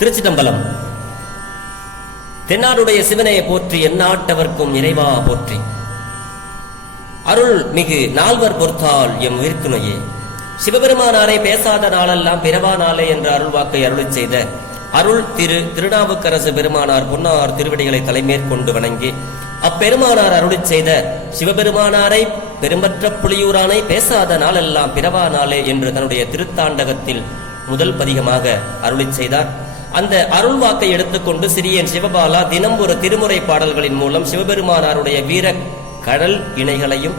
திருச்சிதம்பலம். தென்னாடுடைய சிவனையை போற்றி எந்நாட்டவர்க்கும் இறைவா போற்றி. அருள் மிகு நால்வர் பொறுத்தால் எம் உயிர்த்துணையே. சிவபெருமானாரை பேசாத நாளெல்லாம் பிறவா நாளே என்ற அருள்வாக்கை அருளிச் செய்த அருள் திருநாவுக்கரசு பெருமானார் பொன்னார் திருவடிகளை தலைமேற்கொண்டு வணங்கி அப்பெருமானார் அருளிச் செய்த சிவபெருமானாரை பெரும்பற்ற புலியூரானை பேசாத நாளெல்லாம் பிறவா நாளே என்று தன்னுடைய திருத்தாண்டகத்தில் முதல் பதிகமாக அருளிச் செய்தார். அந்த அருள்வாக்கை எடுத்துக்கொண்டு சிறியன் சிவபாலா தினம் ஒரு திருமுறை பாடல்களின் மூலம் சிவபெருமானாருடைய வீர கடல் இணைகளையும்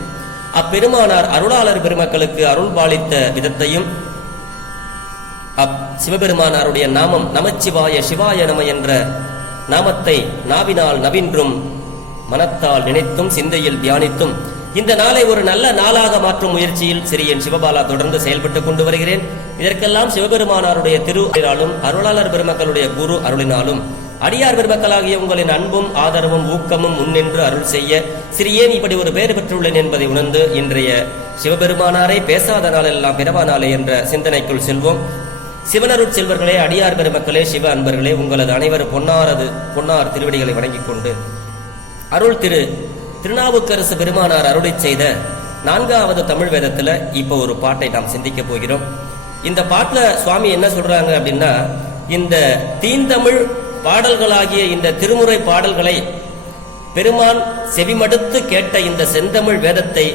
அப்பெருமானார் அருளாளர் பெருமக்களுக்கு அருள் பாலித்த விதத்தையும் சிவபெருமானாருடைய நாமம் நமச்சிவாய சிவாய நம என்ற நாமத்தை நாவினால் நவின்றும் மனத்தால் நினைத்தும் சிந்தையில் தியானித்தும் இந்த நாளை ஒரு நல்ல நாளாக மாற்றும் முயற்சியில் சிறியன் சிவபாலா தொடர்ந்து செயல்பட்டுக் கொண்டு வருகிறேன். இதற்கெல்லாம் சிவபெருமானாருடைய திரு அருளாலும் அருளாளர் பெருமக்களுடைய குரு அருளினாலும் அடியார் பெருமக்களாகிய உங்களின் அன்பும் ஆதரவும் ஊக்கமும் முன்னின்று அருள் செய்ய சிறியேன் இப்படி ஒரு பேறு பெற்றுள்ளேன் என்பதை உணர்ந்து இன்றைய சிவபெருமானாரை பேசாத நாளெல்லாம் பிறவா நாளே என்ற சிந்தனைக்குள் செல்வோம். சிவனருட் செல்வர்களே, அடியார் பெருமக்களே, சிவ அன்பர்களே, உங்களது அனைவரும் பொன்னார் திருவடிகளை வணங்கிக் கொண்டு அருள் திருநாவுக்கரசு பெருமானார் அருளிச் செய்த 4வது தமிழ் வேதத்துல இப்ப ஒரு பாட்டை நாம் சிந்திக்க போகிறோம். இந்த பாட்டுல சுவாமி என்ன சொல்றாங்க அப்படின்னா, இந்த தீந்தமிழ் பாடல்களாகிய இந்த திருமுறை பாடல்களை பெருமான் செவிமடுத்து கேட்ட இந்த செந்தமிழ் வேதத்தை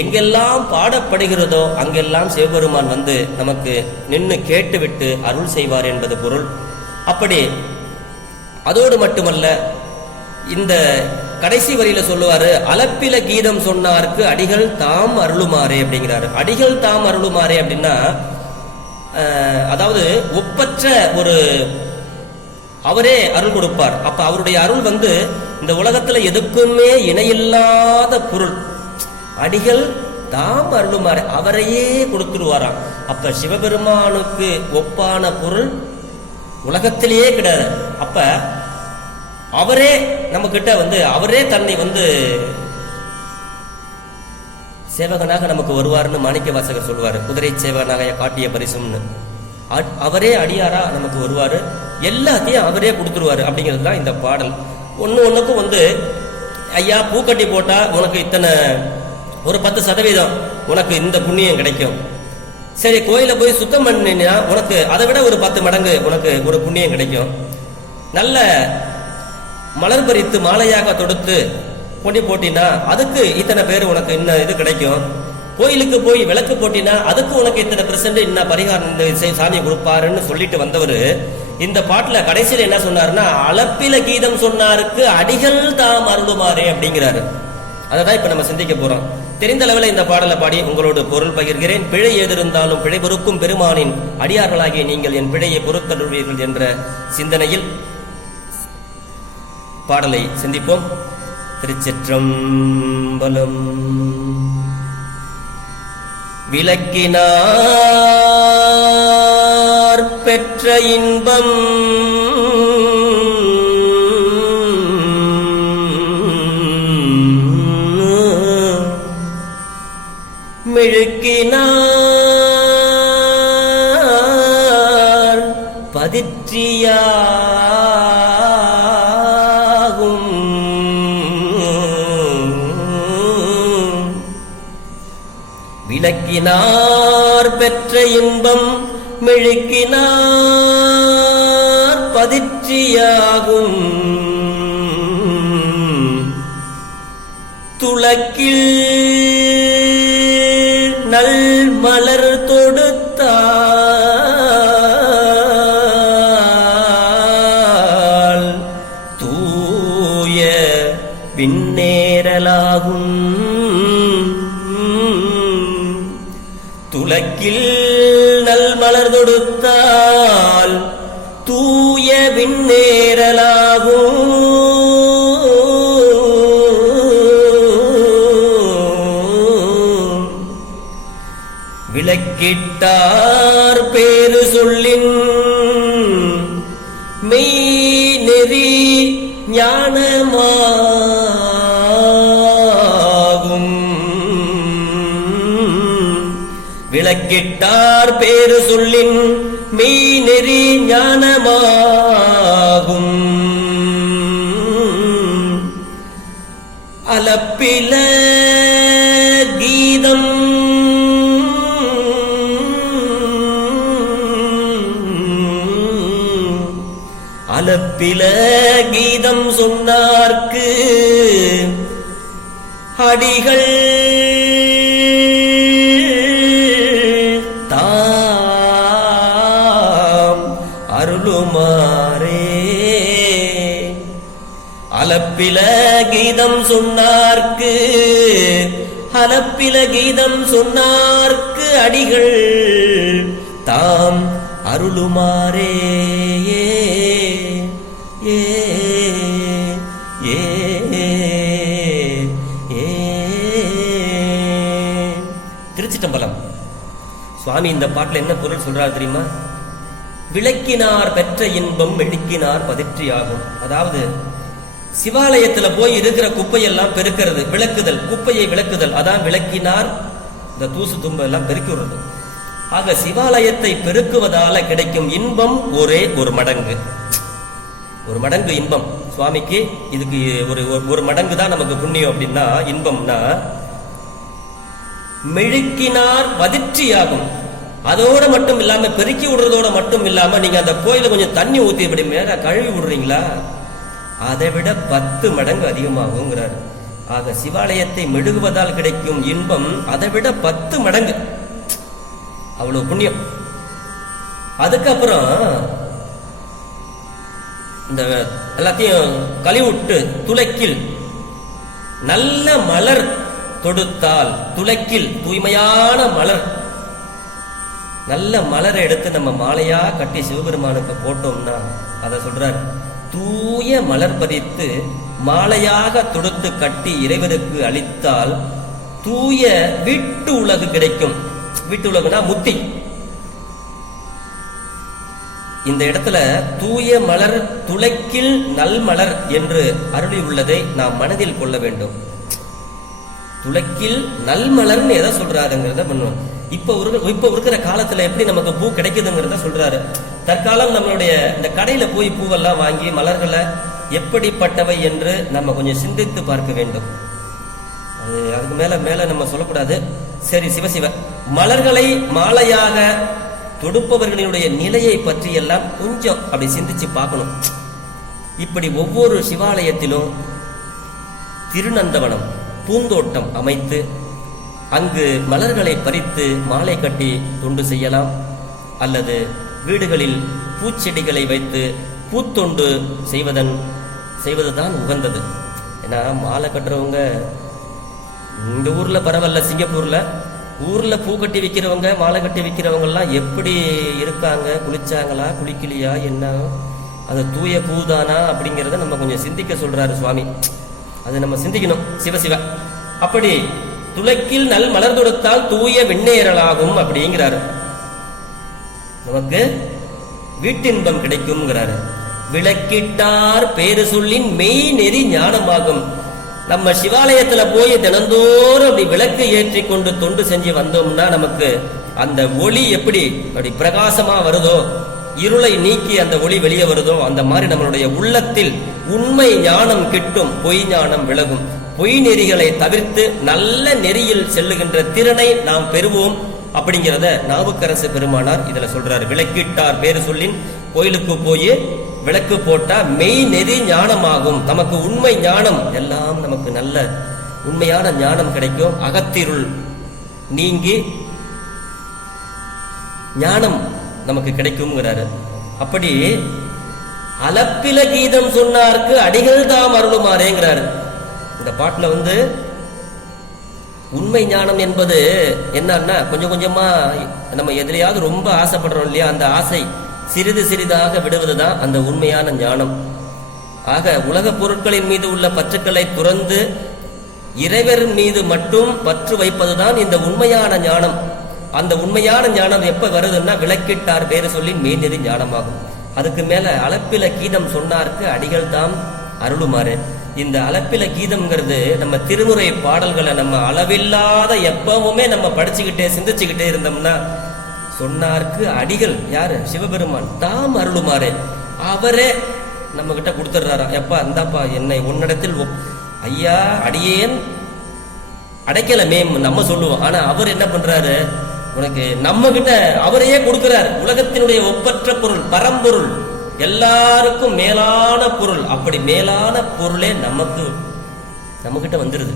எங்கெல்லாம் பாடப்படுகிறதோ அங்கெல்லாம் சிவபெருமான் வந்து நமக்கு நின்று கேட்டுவிட்டு அருள் செய்வார் என்பது பொருள். அப்படி அதோடு மட்டுமல்ல, இந்த கடைசி வரியில சொல்லுவாரு, அளப்பில கீதம் சொன்னாருக்கு அடிகள் தாம் அருளுமாறே அப்படிங்கிறாரு. அடிகள் தாம் அருளுமாறே அப்படின்னா, அதாவது ஒப்பற்ற ஒரு அவரே அருள் கொடுப்பார். அப்ப அவருடைய அருள் வந்து இந்த உலகத்துல எதுக்குமே இணையில்லாத பொருள். அடிகள் தாம் அருளுமாறே, அவரையே கொடுத்துருவாராம். அப்ப சிவபெருமானுக்கு ஒப்பான பொருள் உலகத்திலேயே கிடையாது. அப்ப அவரே நம்ம கிட்ட வந்து அவரே தன்னை வந்து சேவகனாக நமக்கு வருவார்னு மாணிக்க வாசகர் சொல்லுவாரு. குதிரை சேவகனாக காட்டிய பரிசும்னு அவரே அடியாரா நமக்கு வருவாரு, எல்லாத்தையும் அவரே கொடுத்துருவாரு அப்படிங்கிறது தான் இந்த பாடல். ஒன்னுக்கும் வந்து ஐயா பூக்கட்டி போட்டா உனக்கு இத்தனை ஒரு 10% உனக்கு இந்த புண்ணியம் கிடைக்கும். சரி, கோயில போய் சுத்தம் பண்ணினா உனக்கு அதை விட ஒரு 10 மடங்கு உனக்கு ஒரு புண்ணியம் கிடைக்கும். நல்ல மலர் பறித்து மாலையாக தொடுத்து கொண்டி போட்டினா அதுக்கு இத்தனை பேர் உனக்கு இன்னும் இது கிடைக்கும். கோயிலுக்கு போய் விளக்கு போட்டினா அதுக்கு உனக்கு இத்தனை % இன்னும் பரிகாரம் இந்த சாமி கொடுப்பாருன்னு சொல்லிட்டு வந்தவர் இந்த பாட்டுல கடைசியில் என்ன சொன்னாருன்னா, அளப்பில கீதம் சொன்னாருக்கு அடிகள் தாம் அருளுமாறே அப்படிங்கிறாரு. அதான் இப்ப நம்ம சிந்திக்க போறோம். தெரிந்த அளவில் இந்த பாடலை பாடி உங்களோடு பொருள் பகிர்கிறேன். பிழை ஏதிருந்தாலும் பிழை பொறுக்கும் பெருமானின் அடியார்களாகிய நீங்கள் என் பிழையை பொறுத்தருள்வீர்கள் என்ற சிந்தனையில் பாடலை சிந்திப்போம். திருச்சிற்றம்பலம். விளக்கினார் பெற்ற இன்பம் மெழுக்கினார் பதிற்றியா விளக்கினார் பெற்ற இன்பம் மெழுக்கினார் பதிற்றியாகும். துளக்கில் நல் மலர் தொடுத்தால் தூய விண்ணேறலாகும். துளக்கில் நல் மலர் தொடுத்தால் தூய விண்ணேறலாகும். விளக்கிட்டார் பேரு சொல்லின் மெய் நெறி ஞானமாகும். விளக்கிட்டார் பேரு சொல்லின் மெய் நெறி ஞானமாகும். அலப்பில கீதம் அலப்பில கீதம் சொன்னார்க்கு அடிகள் தாம் அருளுமாறே. அலப்பில கீதம் சொன்னார்க்கு அலப்பில கீதம் சொன்னார்க்கு அடிகள் தாம் அருளுமாறே. ஏ ஏ திருச்சிட்டம்பலம். சுவாமி இந்த பாட்டுல என்ன பொருள் சொல்றாரு தெரியுமா? விளக்கினார் பெற்ற இன்பம் மெழுக்கினார் பதிற்றி ஆகும். அதாவது சிவாலயத்துல போய் இருக்கிற குப்பையெல்லாம் பெருக்கிறது, விளக்குதல், குப்பையை விளக்குதல், அதான் விளக்கினார். இந்த தூசு தும்பு எல்லாம் பெருக்கி விடுறது. ஆக சிவாலயத்தை பெருக்குவதால கிடைக்கும் இன்பம் ஒரே ஒரு மடங்கு, ஒரு மடங்கு இன்பம் சுவாமிக்கு. இதுக்கு ஒரு மடங்கு தான் நமக்கு புண்ணியம். அப்படின்னா இன்பம்னா மெழுக்கினார் பதிற்றியாகும். அதோட மட்டும் இல்லாம, பெருக்கி விடுறதோட மட்டும் இல்லாம, நீங்க அந்த கோயில கொஞ்சம் தண்ணி ஊத்தி இப்படி மேல கழுவி விடுறீங்களா, அதை விட 10 மடங்கு அதிகமாகுங்கிறார். ஆக சிவாலயத்தை மெழுகுவதால் கிடைக்கும் இன்பம் அதை விட 10 மடங்கு, அவ்வளவு புண்ணியம். அதுக்கப்புறம் இந்த எல்லாத்தையும் கழிவுட்டு துளக்கில் நல்ல மலர் தொடுத்தால், துளக்கில் தூய்மையான மலர், நல்ல மலரை எடுத்து நம்ம மாலையா கட்டி சிவபெருமானுக்கு போட்டோம்னா, அதை சொல்றார், தூய மலர் பறித்து மாலையாக தொடுத்து கட்டி இறைவனுக்கு அளித்தால் தூய வீட்டு உலகு கிடைக்கும். வீட்டு உலகுனா முத்தி. இந்த இடத்துல தூய மலர் துளக்கில் நல்மலர் என்று அருளி உள்ளதை நாம் மனதில் கொள்ள வேண்டும். துளக்கில் நல்மலர்னு எதை சொல்றாருங்கிறத பண்ணுவோம். இப்ப இருக்கிற காலத்துல எப்படி நமக்கு பூ கிடைக்குதுங்கிறத சொல்றாரு. தற்காலம் நம்மளுடைய இந்த கடையில போய் பூவெல்லாம் வாங்கி மலர்களை எப்படிப்பட்டவை என்று நம்ம கொஞ்சம் சிந்தித்து பார்க்க வேண்டும். அதுக்கு மேல நம்ம சொல்லக்கூடாது. சரி, சிவசிவ மலர்களை மாலையாக தொடுப்பவர்களுடைய நிலையை பற்றி எல்லாம் கொஞ்சம் அப்படி சிந்திச்சு பார்க்கணும். இப்படி ஒவ்வொரு சிவாலயத்திலும் திருநந்தவனம், பூந்தோட்டம் அமைத்து அங்கு மலர்களை பறித்து மாலை கட்டி தொண்டு செய்யலாம். அல்லது வீடுகளில் பூச்செடிகளை வைத்து பூத்தொண்டு செய்வதுதான் உகந்தது. ஏன்னா மாலை கட்டுறவங்க இந்த ஊர்ல பரவாயில்ல, சிங்கப்பூர்ல ஊர்ல பூ கட்டி விற்கிறவங்க, மாலை கட்டி விற்கிறவங்க எல்லாம் எப்படி இருக்காங்க, குளிச்சாங்களா குளிக்கலையா, என்ன அது தூய பூதானா அப்படிங்கிறத நம்ம கொஞ்சம் சிந்திக்க சொல்றாரு சுவாமி. அது நம்ம சிந்திக்கணும். சிவசிவ அப்படி துளக்கில் நல் மலர் தொடுத்தால் தூய விண்ணேறலாகும் அப்படிங்கிறாரு. நமக்கு வீட்டின்பம் கிடைக்கும்ங்கிறாரு. விளக்கிட்டார் பேரு சொல்லின் மெய் நெறி ஞானமாகும். நம்ம சிவாலயத்துல போய் தினந்தோறும் அப்படி விளக்கு ஏற்றி கொண்டு தொண்டு செஞ்சு வந்தோம்னா நமக்கு அந்த ஒளி எப்படி அப்படி பிரகாசமா வருதோ, இருளை நீக்கி அந்த ஒளி வெளியே வருதோ, அந்த மாதிரி நம்மளுடைய உள்ளத்தில் உண்மை ஞானம் கிட்டும், பொய் ஞானம் விலகும். பொய் நெறிகளை தவிர்த்து நல்ல நெறியில் செல்லுகின்ற திறனை நாம் பெறுவோம் அப்படிங்கிறத நாவுக்கரசு பெருமானார் இதுல சொல்றாரு. விளக்கிட்டார் பேரு சொல்லின் கோயிலுக்கு போய் விளக்கு போட்டா மெய் நெறி ஞானமாகும். நமக்கு உண்மை ஞானம் எல்லாம் நமக்கு நல்ல உண்மையான ஞானம் கிடைக்கும். அகத்திருள் நீங்கி ஞானம் நமக்கு கிடைக்கும்ங்கிறாரு. அப்படி அலப்பில கீதம் சொன்னார்க்கு அடிகள் தாம் அருளுமாறேங்கிறாரு. இந்த பாட்டுல உண்மை ஞானம் என்பது என்னன்னா, கொஞ்சம் கொஞ்சமா நம்ம எதிலையாவது ரொம்ப ஆசைப்படுறோம் இல்லையா, அந்த ஆசை சிறிது சிறிதாக விடுவதுதான் அந்த உண்மையான ஞானம். ஆக உலக பொருட்களின் மீது உள்ள பற்றுக்களை துறந்து இறைவர் மீது மட்டும் பற்று வைப்பதுதான் இந்த உண்மையான ஞானம். அந்த உண்மையான ஞானம் எப்ப வருதுன்னா, விளக்கிட்டார் பேரு சொல்லி மெய்நெறி ஞானமாகும். அதுக்கு மேல அலப்பில கீதம் சொன்னார்க்கு அடிகள் தாம் அருளுமாறு. இந்த அலப்பில கீதம்ங்கிறது நம்ம திருமுறை பாடல்களை நம்ம அளவில்லாத எப்பவுமே நம்ம படிச்சுக்கிட்டே சிந்திச்சுக்கிட்டே இருந்தோம்னா சொன்னார்க்கு அடிகள் யாரு? சிவபெருமான் தாம் அருளுமாறே. அவரே நம்ம கிட்ட கொடுத்துட்றாராம். எப்பா இந்தாப்பா என்னை உன்னிடத்தில் ஐயா அடியேன் அடைக்கலமே நம்ம சொல்லுவோம். ஆனா அவர் என்ன பண்றாரு? உனக்கு நம்ம கிட்ட அவரையே கொடுக்கிறார். உலகத்தினுடைய ஒப்பற்ற பொருள், பரம்பொருள், எல்லாருக்கும் மேலான பொருள். அப்படி மேலான பொருளே நம்ம கிட்ட வந்துருது.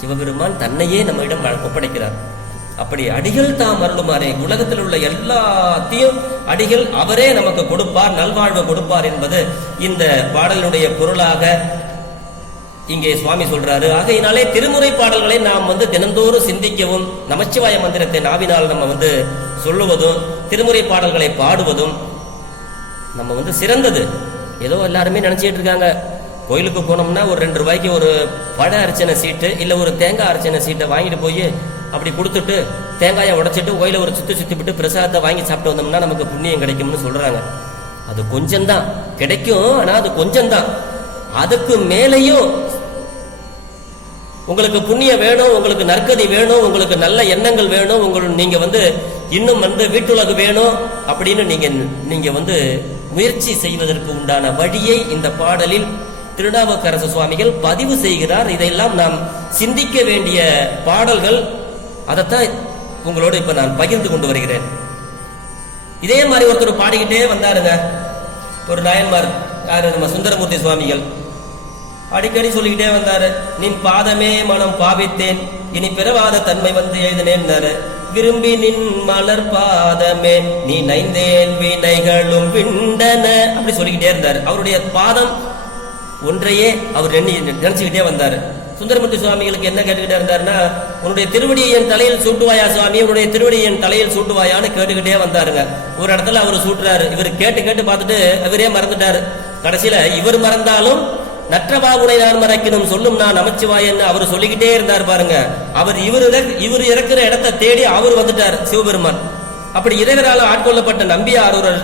சிவபெருமான் தன்னையே நம்ம இடம் ஒப்படைக்கிறார். அப்படி அடிகள் தாம் அருளுமாறே, உலகத்தில் உள்ள எல்லாத்தையும் அடிகள் அவரே நமக்கு கொடுப்பார், நல்வாழ்வு கொடுப்பார் என்பது இந்த பாடலுடைய பொருளாக இங்கே சுவாமி சொல்றாரு. ஆகையினாலே திருமுறை பாடல்களை நாம் தினந்தோறும் சிந்திக்கவும், நமச்சிவாய மந்திரத்தை நாவினால் நம்ம சொல்லுவதும், திருமுறை பாடல்களை பாடுவதும் நம்ம சிறந்தது. ஏதோ எல்லாருமே நினைச்சிட்டு இருக்காங்க, கோயிலுக்கு போனோம்னா ஒரு 2 ரூபாய்க்கு ஒரு பழ அர்ச்சனை சீட்டு இல்ல ஒரு தேங்காய் அர்ச்சனை சீட்டை வாங்கிட்டு போய் அப்படி கொடுத்துட்டு தேங்காயை உடைச்சிட்டு கோயில ஒரு சுத்தி விட்டு பிரசாதத்தை வாங்கி சாப்பிட்டு வந்தோம்னா நமக்கு புண்ணியம் கிடைக்கும்னு சொல்றாங்க. அது கொஞ்சம்தான் கிடைக்கும், ஆனா அது கொஞ்சம்தான். அதுக்கு மேலையும் உங்களுக்கு புண்ணியம் வேணும், உங்களுக்கு நற்கதி வேணும், உங்களுக்கு நல்ல எண்ணங்கள் வேணும், நீங்க இன்னும் வீட்டுலகு வேணும் அப்படின்னு நீங்க முயற்சி செய்வதற்கு உண்டான வழியை இந்த பாடலில் திருநாவுக்கரசு சுவாமிகள் பதிவு செய்கிறார். இதையெல்லாம் நாம் சிந்திக்க வேண்டிய பாடல்கள். அதைத்தான் உங்களோடு இப்ப நான் பகிர்ந்து கொண்டு வருகிறேன். இதே மாதிரி ஒருத்தர் பாடிக்கிட்டே வந்தாருங்க. ஒரு நாயன்மார், யாரு? நம்ம சுந்தரமூர்த்தி சுவாமிகள். அடிக்கடி சொல்லிக்கிட்டே வந்தாரு, நின் பாதமே மனம் பாவித்தேன், இனி பிறவாத தன்மை எழுதினேன்னாரு. விரும்பி நின் மலர் பாதமே நீ நைந்தேன் வினைகளும் விண்டன, அப்படி சொல்லிக்கிட்டே இருந்தாரு. அவருடைய பாதம் ஒன்றையே அவர் நினைச்சுக்கிட்டே வந்தாரு. சுந்தரமூர்த்தி சுவாமிகளுக்கு என்ன கேட்டுக்கிட்டே இருந்தாருன்னா, உன்னுடைய திருவடியை என் தலையில் சூட்டுவாயா சுவாமி, உன்னுடைய திருவடியை என் தலையில் சூட்டுவாயான்னு கேட்டுக்கிட்டே வந்தாருங்க. ஒரு இடத்துல அவர் சூட்டுறாரு. இவர் கேட்டு பார்த்துட்டு இவரே மறந்துட்டாரு. கடைசியில இவர் மறந்தாலும் நற்றபாகுனை நான் மறைக்கணும் சொல்லும் நான் நமச்சிவாயன்னு அவர் சொல்லிக்கிட்டே இருந்தார் பாருங்க. அவர் இவர் இறக்குற இடத்தை தேடி அவர் வந்துட்டார் சிவபெருமான். அப்படி இறைவரால் ஆட்கொள்ளப்பட்ட நம்பியாரூரர்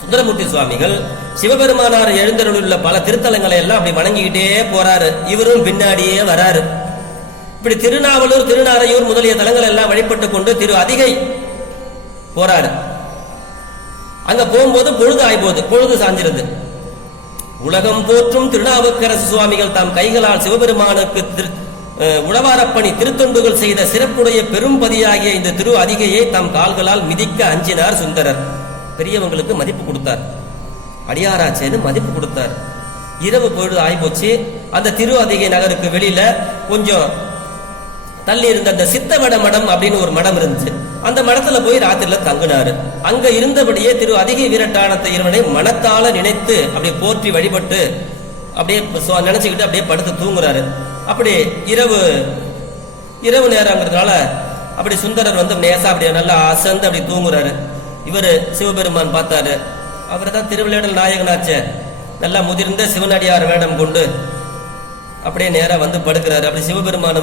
சுந்தரமூர்த்தி சுவாமிகள் சிவபெருமானார் எழுந்தருளுள்ள பல திருத்தலங்களை எல்லாம் அப்படி வணங்கிக்கிட்டே போறாரு. இவரும் பின்னாடியே வராரு. இப்படி திருநாவலூர், திருநாரையூர் முதலிய தலங்கள் எல்லாம் வழிபட்டு கொண்டு திரு அதிகை போறாரு. அங்க போகும்போது பொழுது ஆய்போது, பொழுது சாஞ்சிருது. உலகம் போற்றும் திருநாவுக்கரசு சுவாமிகள் தாம் கைகளால் சிவபெருமானுக்கு உழவாரப்பணி திருத்தொண்டுகள் செய்த சிறப்புடைய பெரும்பதியாகிய இந்த திரு அதிகையை தாம் கால்களால் மிதிக்க அஞ்சினார் சுந்தரர். பெரியவங்களுக்கு மதிப்பு கொடுத்தார், அடியாராச்சேன்னு மதிப்பு கொடுத்தார். இரவு பொழுது ஆய்போச்சு. அந்த திரு அதிகை நகருக்கு வெளியில கொஞ்சம் தள்ளி இருந்த அந்த சித்தவட மடம் அப்படின்னு ஒரு மடம் இருந்துச்சு. அந்த மடத்துல போய் ராத்திரில தங்குனாரு. அங்க இருந்தபடியே திரு அதிகை வீரட்டானத்தை இறைவனை மனத்தால நினைத்து அப்படியே போற்றி வழிபட்டு அப்படியே நினைச்சுக்கிட்டு அப்படியே படுத்து தூங்குறாரு. அப்படி இரவு நேரங்கிறதுனால அப்படி சுந்தரர் நேசா அப்படியே நல்லா அசந்து அப்படி தூங்குறாரு. இவரு சிவபெருமான் பார்த்தாரு. அவர் தான் திருவிளையாடல் நாயகனாச்சே, நல்லா முதிர்ந்த சிவனடியார் வேடம் கொண்டு அப்படியே நேரா படுக்கிறாரு. அப்படி சிவபெருமான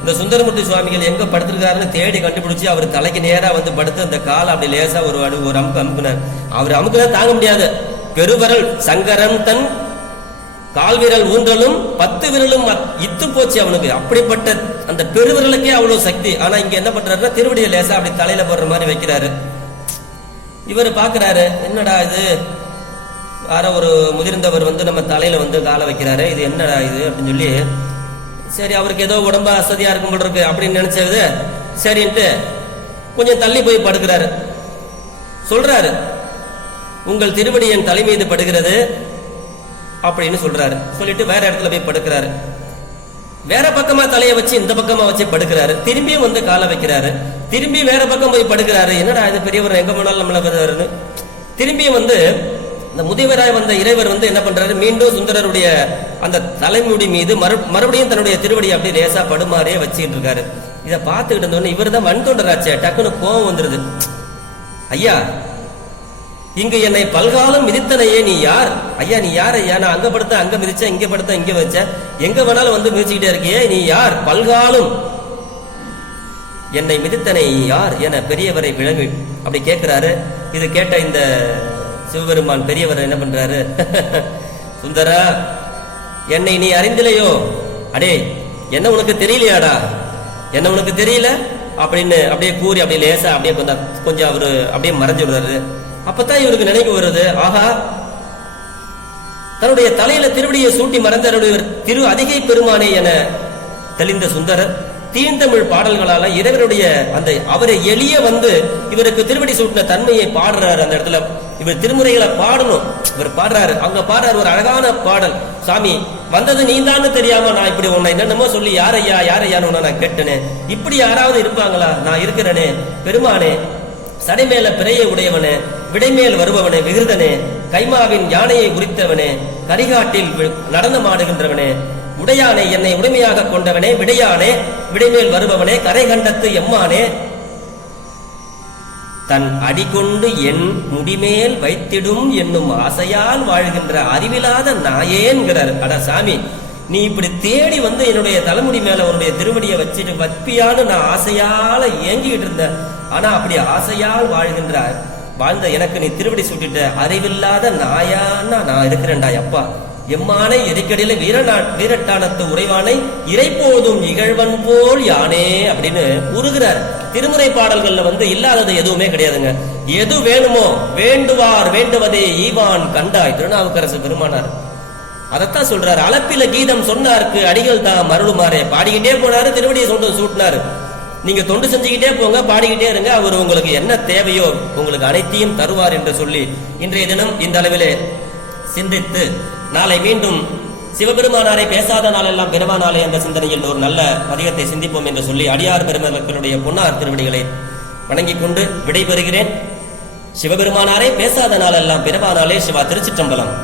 இந்த சுந்தரமூர்த்தி சுவாமிகள் எங்க படுத்திருக்காருன்னு தேடி கண்டுபிடிச்சு அவர் தலைக்கு நேரா படுத்து அந்த காலை அப்படி லேசா ஒரு அமுக்குனார். அவர் அமுக்குனா தாங்க முடியாது. பெருவரல் சங்கரன் தன் கால்விரல் ஊன்றலும் 10 விரலும் இத்து போச்சு அவனுக்கு. அப்படிப்பட்ட அந்த பெருவிரலுக்கே அவ்வளவு சக்தி. ஆனா இங்க என்ன பண்றாருன்னா திருவடியை லேசா அப்படி தலையில போடுற மாதிரி வைக்கிறாரு. இவர் பாக்குறாரு, என்னடா இது, யாரோ ஒரு முதிர்ந்தவர் நம்ம தலையில காலை வைக்கிறாரு, இது என்னடா இது அப்படின்னு சொல்லி, சரி அவருக்கு ஏதோ உடம்பு அசதியா இருக்கும் போல இருக்கு அப்படின்னு நினைச்சது. சரின்ட்டு கொஞ்சம் தள்ளி போய் படுக்கிறாரு. சொல்றாரு, உங்கள் திருவடி என் தலை மீது படுகிறது அப்படின்னு சொல்றாரு. சொல்லிட்டு வேற இடத்துல போய் படுக்கிறாரு. வேற பக்கமா தலையை வச்சு இந்த பக்கமா வச்சு படுக்கிறாரு. திரும்பியும் காலை வைக்கிறாரு. திரும்பி வேற பக்கம் போய் படுக்கிறாரு. என்னடா இது, பெரியவர் எங்க போனாலும் நம்மள வருவாருன்னு திரும்பியும் இந்த முதியவராய் வந்த இறைவர் என்ன பண்றாரு, மீண்டும் சுந்தரருடைய அந்த தலைமுடி மீது மறுபடியும் தன்னுடைய திருவடியை அப்படியே லேசா படுமாறே வச்சுக்கிட்டு இருக்காரு. இதை பார்த்துக்கிட்டு இருந்தோன்னு இவர் தான் வன்தொண்டராச்சே, டக்குன்னு கோவம் வந்துருது. ஐயா, இங்கு என்னை பல்காலம் மிதித்தனையே நீ யார்? ஐயா நீ யார் ஐயா? நான் அங்க படுத்த அங்க மிதிச்சேன், இங்க படுத்த இங்க வச்சேன், எங்க வேணாலும் மிதிச்சுக்கிட்டே இருக்கியே, நீ யார்? பல்காலம் என்னை மிதித்தனை யார் என பெரியவரை விளங்கி அப்படி கேட்கிறாரு. இது கேட்ட இந்த சிவபெருமான் பெரியவர் என்ன பண்றாரு, சுந்தரா என்னை நீ அறிந்திலையோ? அடே என்ன உனக்கு தெரியலையாடா? என்ன உனக்கு தெரியல? அப்படின்னு அப்படியே கூறி அப்படியே லேசா அப்படியே கொஞ்சம் அவரு அப்படியே மறைஞ்சு விடுறாரு. அப்பதான் இவருக்கு நினைவு வருது, ஆகா தன்னுடைய தலையில திருவடியை சூட்டி மறந்தவருடைய திரு அதிகை பெருமானே என தெளிந்த சுந்தரர் தீந்தமிழ் பாடல்களால இறைவருடைய அந்த அவரை எளிய இவருக்கு திருவடி சூட்டின தன்மையை பாடுறாரு. அந்த இடத்துல இவர் திருமுறைகளை பாடணும், இவர் பாடுறாரு. அங்க பாடுறாரு ஒரு அழகான பாடல். சாமி வந்தது நீந்தான்னு தெரியாம நான் இப்படி உன்னை என்னென்னமோ சொல்லி யாரையான்னு நான் கேட்டனே, இப்படி யாராவது இருப்பாங்களா? நான் இருக்கிறனே பெருமானே, சடைமேல பிறையை உடையவனே, விடைமேல் வருபவனே, விகிருதனே, கைமாவின் யானையை உரித்தவனே, கரிகாட்டில் நடனமாடுகின்றவனே, உடையானே, என்னை உடைமையாக கொண்டவனே, விடையானே, விடைமேல் வருபவனே, கரை கண்டத்து எம்மானே, தன் அடிகொண்டு என் முடிமேல் வைத்திடும் என்னும் ஆசையால் வாழ்கின்ற அறிவிலாத நாயேன்கிறார். அட சாமி, நீ இப்படி தேடி என்னுடைய தலைமுடி மேல உன்னுடைய திருவடியை வச்சுட்டு வப்பியான்னு நான் ஆசையால ஏங்கிட்டு இருந்தேன். ஆனா அப்படி ஆசையால் வாழ்ந்த எனக்கு நீ திருவடி சுட்டிட்ட அறிவில்லாத நாயான்னா நான் இருக்கிறேன்டா அப்பா. எம்மானை எரிக்கடியில வீரட்டானத்து உறைவானை இறைப்போதும் இகழ்வன் போல் யானே அப்படின்னு உருகிறார். திருமுறை பாடல்கள்ல இல்லாதது எதுவுமே கிடையாதுங்க. எது வேணுமோ வேண்டுவார் வேண்டுவதே ஈவான் கண்டாய் திருநாவுக்கரசு பெருமானார் அதத்தான் சொல்றாரு. அளப்பில கீதம் சொன்னாருக்கு அடிகள் தான் மருளுமாறே. பாடிக்கிட்டே போனாரு, திருவடியை சூட்டினாரு. நீங்க தொண்டு செஞ்சுக்கிட்டே போங்க, பாடிக்கிட்டே இருங்க, அவர் உங்களுக்கு என்ன தேவையோ உங்களுக்கு அனைத்தையும் தருவார் என்று சொல்லி இன்றைய தினம் இந்த அளவிலே சிந்தித்து நாளை மீண்டும் சிவபெருமானாரை பேசாத நாளெல்லாம் பிறவா நாளை என்ற சிந்தனையில் ஒரு நல்ல பதிகத்தை சிந்திப்போம் என்று சொல்லி அடியார் பெருமக்களுடைய பொன்னார் திருவடிகளை வணங்கிக் கொண்டு விடைபெறுகிறேன். சிவபெருமானாரை பேசாத நாளெல்லாம் பிறவா நாளே. சிவா. திருச்சிற்றம்பலம்.